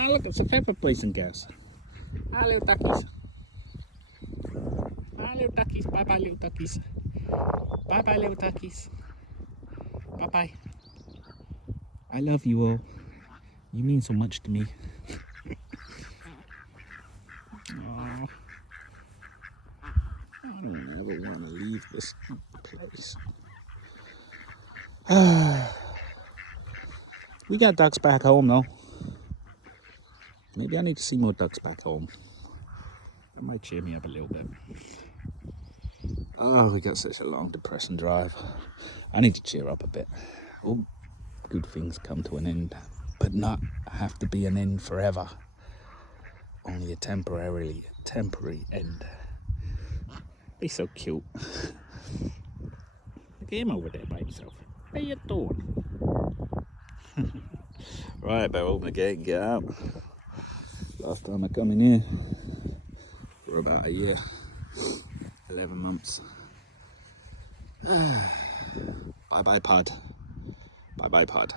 Ah, look, it's a pepper poison gas. Ah, little duckies. Ah, little duckies. Bye-bye, little duckies. Bye-bye, little duckies. Bye-bye. I love you all. You mean so much to me. Oh, I don't ever want to leave this place. We got ducks back home, though. Maybe I need to see more ducks back home. That might cheer me up a little bit. Oh, we got such a long, depressing drive. I need to cheer up a bit. All good things come to an end, but not have to be an end forever. Only a temporary end. He's so cute. Look at him over there by himself. What are you doing? Right, better open the gate and get out. Last time I come in here for about a year, 11 months. Bye bye pod. Bye bye pod.